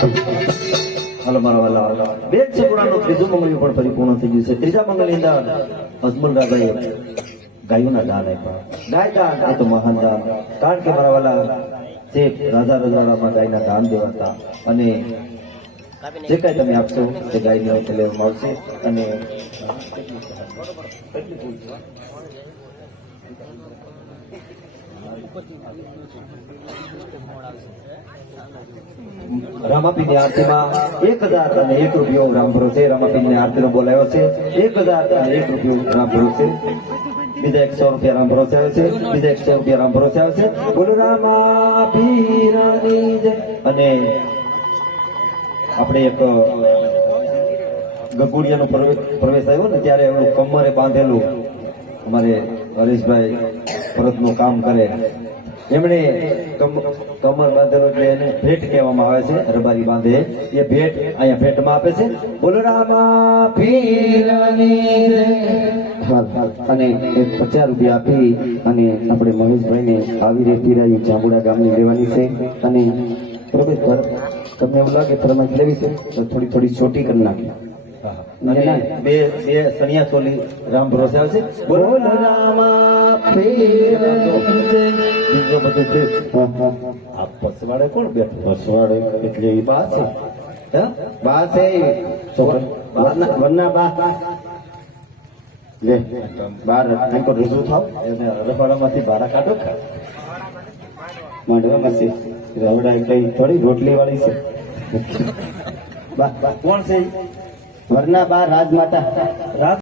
હાલો મારા વાલા બે છે પુરાણનું ત્રીજું મંગળ્યું પણ પરિપૂર્ણ થઈ ગયું છે ત્રીજા મંગળની અંદર અજમલ રાજાએ ગાયોના દાન આપ્યા ગાય દાન એ તો મહાન દાન કારણ કે મારા વાલા જે રાજા રજવાડામાં ગાયના દાન દેવાતા અને જે કઈ તમે આપશો તે ગાયની અંતે લેવામાં આવશે અને રામાપીરની આરતીમાં 1001 રૂપિયો રામ ભરોસે રામાપીરની આરતીનો બોલાયો છે 1001 રૂપિયો રામ ભરોસે બીજા 100 રૂપિયા રામ ભરોસે આવે છે બીજા 100 રૂપિયા રામ ભરોસે આવે છે બોલો રામાપીરની જય અને આપણે એક ગગુડિયાનો પ્રવેશ આવ્યો ને ત્યારે એનું કમરે બાંધેલું અમારે હરેશભાઈ ભરતનું કામ કરે એમણે કમર બાંધેલો એટલે એને ભેટ કહેવામાં આવે છે રબારી બાંધે એ ભેટ અહીંયા ભેટમાં આપે છે બોલો રામા પીરની અને 50 રૂપિયા આપી અને આપણે મહેશભાઈને આવી રે પીરાયું જાંબુડા ગામની લેવાની છે અને પ્રવેશ તમને એવું લાગે ફરમાઈશ લેવી છે તો થોડી થોડી છોટી કરી નાખી બે સણિયા ચોલી રામ ભરોસે આવે છે બોલો રામા બીજો બધું છે આ પસવાડે કોણ બેઠું પસવાડે એટલે એ બા છે બા છે વરના બા લે બાર આંકો રજૂ થાવ એને રબાડામાંથી બારા કાઢો માંડવામાં છે રવડા કઈ થોડી રોટલી વાળી છે બા કોણ છે વરના બા રાજમાતા રાજ